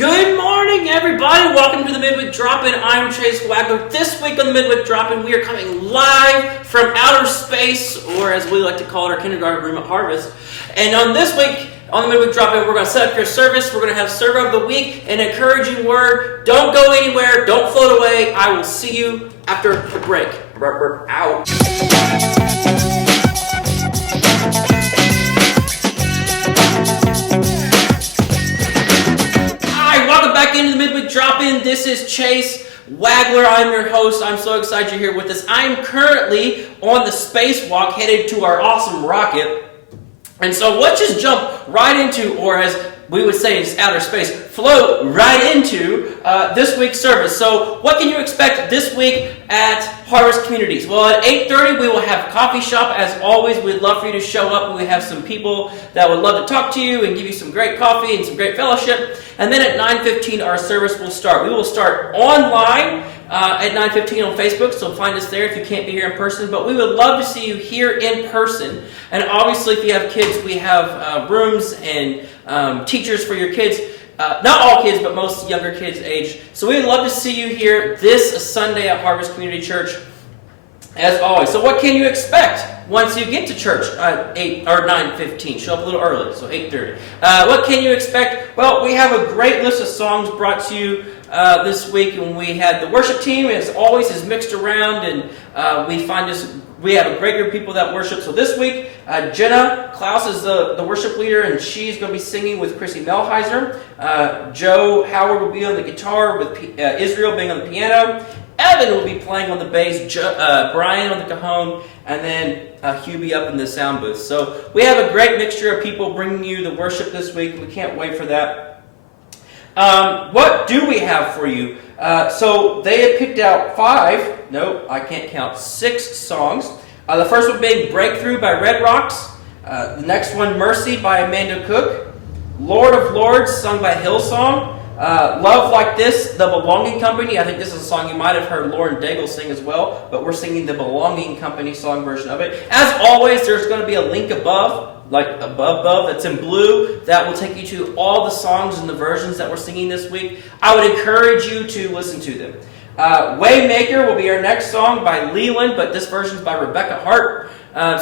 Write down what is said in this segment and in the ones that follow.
Good morning, everybody. Welcome to the Midweek Drop-In. I'm Chase Wagler. This week on the Midweek Drop-In, we are coming live from outer space, or as we like to call it, our kindergarten room at Harvest. And on this week, on the Midweek Drop-In, we're going to set up your service. We're going to have Server of the Week, an encouraging word. Don't go anywhere. Don't float away. I will see you after the break. We're out. Back into the Midweek Drop-In. This is Chase Wagler. I'm your host. I'm so excited you're here with us. I'm currently on the spacewalk headed to our awesome rocket. And so let's just jump right into, or as we would say in outer space, float right into this week's service. So what can you expect this week at Harvest Communities? Well, at 8:30 we will have coffee shop. As always, we'd love for you to show up. We have some people that would love to talk to you and give you some great coffee and some great fellowship. And then at 9:15 our service will start. We will start online at 9:15 on Facebook, so find us there if you can't be here in person. But we would love to see you here in person. And obviously, if you have kids, we have rooms and teachers for your kids. Not all kids, but most younger kids age. So we'd love to see you here this Sunday at Harvest Community Church, as always. So what can you expect once you get to church at 8 or 9:15? Show up a little early, so 8:30. What can you expect? Well, we have a great list of songs brought to you this week, and we had the worship team, as always, is mixed around, and we have a great group of people that worship. So this week, Jenna Klaus is the worship leader, and she's going to be singing with Chrissy Melheiser. Joe Howard will be on the guitar, with Israel being on the piano. Evan will be playing on the bass, Brian on the cajon, and then Hubie up in the sound booth. So we have a great mixture of people bringing you the worship this week. We can't wait for that. What do we have for you? So they had picked out 6 songs. The first one being Breakthrough by Red Rocks. The next one, Mercy by Amanda Cook. Lord of Lords, sung by Hillsong. Love Like This, The Belonging Company. I think this is a song you might have heard Lauren Daigle sing as well, but we're singing the Belonging Company song version of it. As always, there's going to be a link above, like above, that's in blue, that will take you to all the songs and the versions that we're singing this week. I would encourage you to listen to them. Waymaker will be our next song by Leland, but this version is by Rebecca Hart.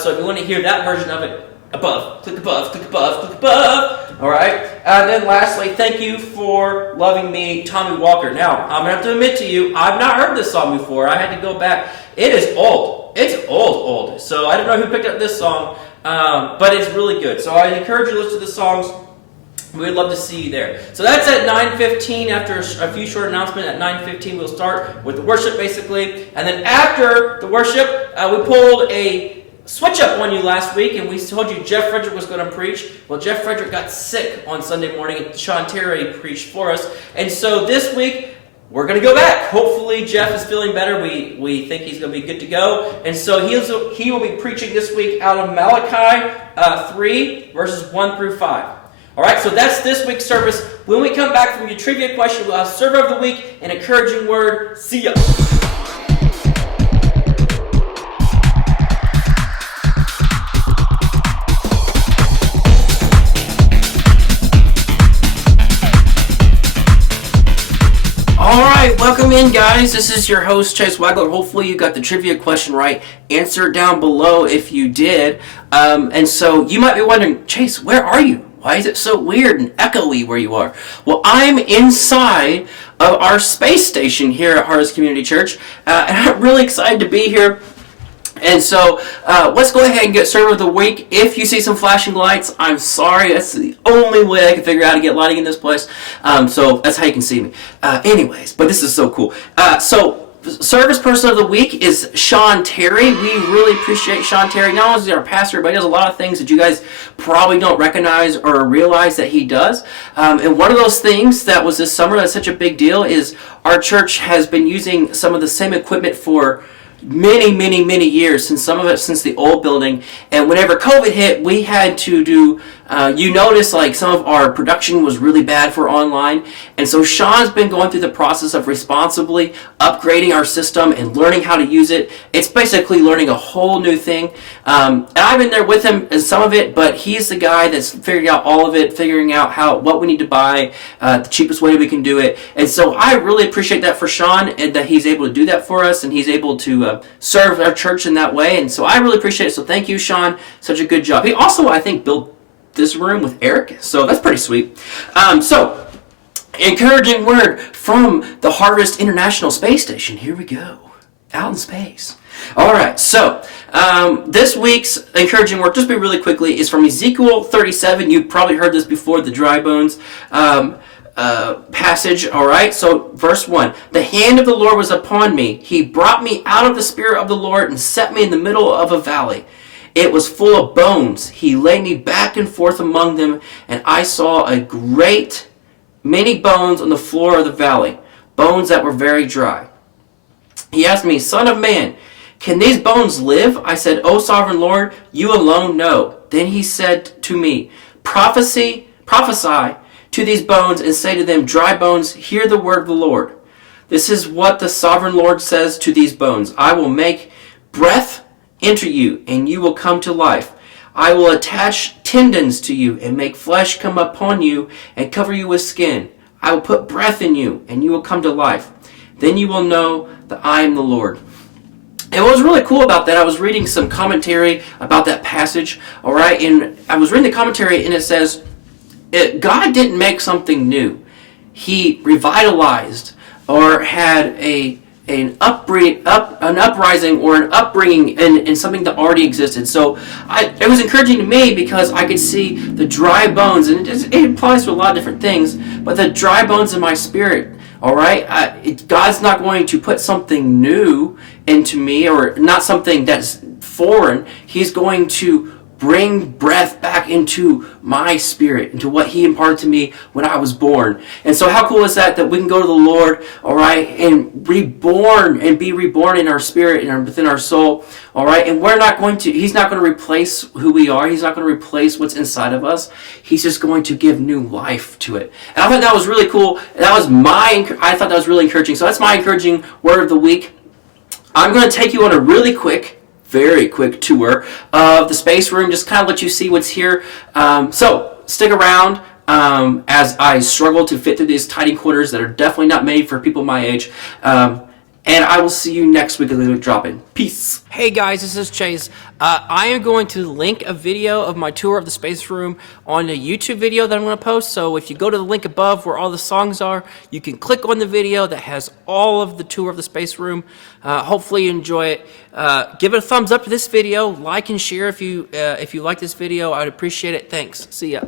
So if you want to hear that version of it, above, click above, click above, click above. All right. And then lastly, Thank You for Loving Me, Tommy Walker. Now, I'm going to have to admit to you, I've not heard this song before. I had to go back. It is old. It's old. So I don't know who picked up this song, but it's really good. So I encourage you to listen to the songs. We'd love to see you there. So that's at 9:15. After a few short announcements, at 9:15 we'll start with the worship, basically. And then after the worship, we pulled a switch up on you last week, and we told you Jeff Frederick was going to preach. Well, Jeff Frederick got sick on Sunday morning, and Sean Terry preached for us. And so this week, we're going to go back. Hopefully, Jeff is feeling better. We think he's going to be good to go. And so he will be preaching this week out of Malachi 3, verses 1 through 5. All right, so that's this week's service. When we come back from your trivia question, we'll have Server of the Week, an encouraging word. See ya. All right, welcome in, guys. This is your host, Chase Wagler. Hopefully you got the trivia question right. Answer it down below if you did. And so you might be wondering, Chase, where are you? Why is it so weird and echoey where you are? Well, I'm inside of our space station here at Harvest Community Church, and I'm really excited to be here. And so let's go ahead and get Server of the Week. If you see some flashing lights, I'm sorry. That's the only way I can figure out how to get lighting in this place. So that's how you can see me. Anyways, but this is so cool. So Service Person of the Week is Sean Terry. We really appreciate Sean Terry. Not only is he our pastor, but he does a lot of things that you guys probably don't recognize or realize that he does. And one of those things that was this summer that's such a big deal is our church has been using some of the same equipment for many years, since some of it since the old building. And whenever COVID hit, we had to do you notice like some of our production was really bad for online, and so Sean's been going through the process of responsibly upgrading our system and learning how to use it. It's basically learning a whole new thing, and I've been there with him in some of it, but he's the guy that's figuring out all of it, figuring out what we need to buy, the cheapest way we can do it. And so I really appreciate that for Sean, and that he's able to do that for us, and he's able to serve our church in that way. And so I really appreciate it. So thank you, Sean. Such a good job. He also, I think, built this room with Eric, so that's pretty sweet. So, encouraging word from the Harvest International Space Station. Here we go, out in space. All right, so this week's encouraging word, just be really quickly, is from Ezekiel 37. You've probably heard this before, the dry bones passage. All right, so verse 1. The hand of the Lord was upon me. He brought me out of the spirit of the Lord and set me in the middle of a valley. It was full of bones. He laid me back and forth among them, and I saw a great many bones on the floor of the valley, bones that were very dry. He asked me, Son of man, can these bones live? I said, O sovereign Lord, you alone know. Then he said to me, prophesy to these bones and say to them, dry bones, hear the word of the Lord. This is what the sovereign Lord says to these bones. I will make breath enter you, and you will come to life. I will attach tendons to you and make flesh come upon you and cover you with skin. I will put breath in you, and you will come to life. Then you will know that I am the Lord. And what was really cool about that, I was reading some commentary about that passage, all right, and I was reading the commentary, and it says, God didn't make something new. He revitalized or had an uprising or an upbringing in something that already existed. So it was encouraging to me because I could see the dry bones, and it applies to a lot of different things, but the dry bones in my spirit. All right, God's not going to put something new into me, or not something that's foreign. He's going to bring breath back into my spirit, into what he imparted to me when I was born. And so how cool is that we can go to the Lord, all right, and reborn and be reborn in our spirit and within our soul, all right? And he's not going to replace who we are. He's not going to replace what's inside of us. He's just going to give new life to it. And I thought that was really cool. I thought that was really encouraging. So that's my encouraging word of the week. I'm going to take you on a very quick tour of the space room, just kind of let you see what's here. So stick around as I struggle to fit through these tiny quarters that are definitely not made for people my age. And I will see you next week at the drop-in. Peace. Hey guys, this is Chase. I am going to link a video of my tour of the space room on a YouTube video that I'm going to post. So if you go to the link above where all the songs are, you can click on the video that has all of the tour of the space room. Hopefully you enjoy it. Give it a thumbs up to this video. Like and share if you like this video. I'd appreciate it. Thanks. See ya.